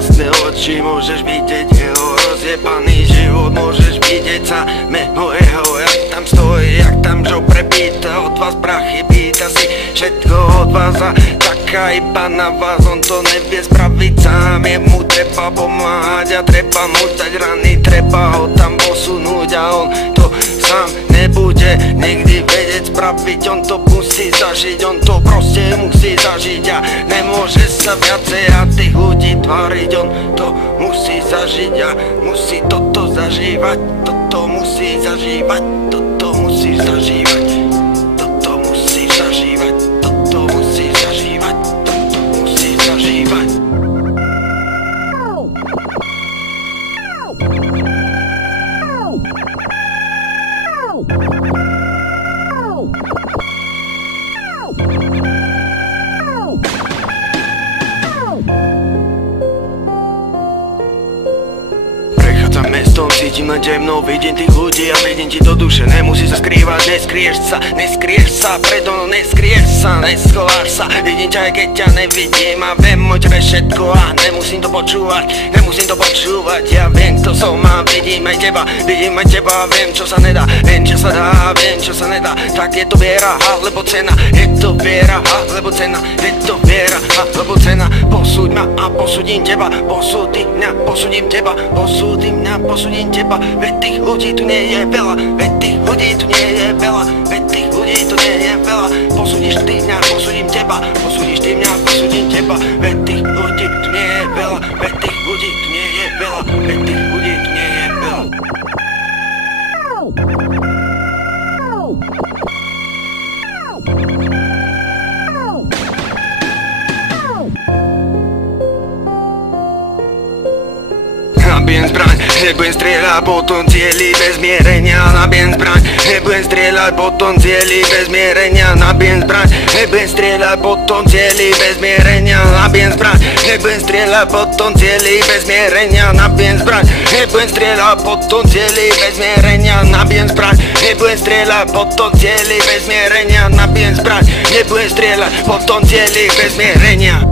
vlastné oči môžeš vidieť jeho rozjebaný život, môžeš vidieť samého jeho, jak tam stojí, jak tam žopre pýta od vás prachy, pýta si všetko od vás a čaká iba na vás. On to nevie spraviť sám, jemu treba pomáhať a treba mu dať rany, treba ho tam posunúť a on to sám nebude nikdy vedieť spraviť. On to musí zažiť, on to proste musí zažiť a nemôže sa viacej a tých ľudí tváriť. On to musí zažiť a musí toto zažívať, toto musí zažívať, toto musí zažívať, toto musí zažívať, toto musí zažívať, toto musí zažívať. Prechádzam mestom, cítim len temno, vidím tých ľudí a vidím ti do duše. Nemusí sa skrývať, neskrieš sa, predo mnou neskrieš sa, neschováš sa. Vidím ťa aj keď ťa nevidím a viem o tebe všetko a nemusím to počúvať, ja viem kto som a vidím aj teba a viem čo sa nedá, viem čo sa dá, viem čo sa nedá. Tak je to viera alebo cena, je to viera alebo cena, je to viera alebo cena. Posúď ma a posúdim teba, posúdi mňa, posúdim teba, posúdi mňa, posúdim teba. Veď tých ľudí tu nie je veľa, veď tých ľudí tu nie je veľa, veď tých ľudí tu nie je veľa. Posúdiš ty mňa, posúdim teba, posúdiš ty mňa, posúdim teba. Veď tých ľudí tu nie je veľa, veď tých ľudí tu nie je veľa, veď tých ľudí tu nie je veľa. Nabijem zbraň, nebudem strieľať po tom cieli bez mierenia. Nabijem zbraň, nebudem strieľať po tom cieli bez mierenia. Nabijem zbraň, nebudem strieľať po tom cieli bez mierenia. Nabijem zbraň, nebudem strieľať po tom cieli bez mierenia. Nabijem zbraň, nebudem strieľať po tom cieli bez mierenia. Nabijem zbraň, nebudem strieľať po tom cieli bez mierenia. Nabijem zbraň, nebudem strieľať po tom cieli bez mierenia.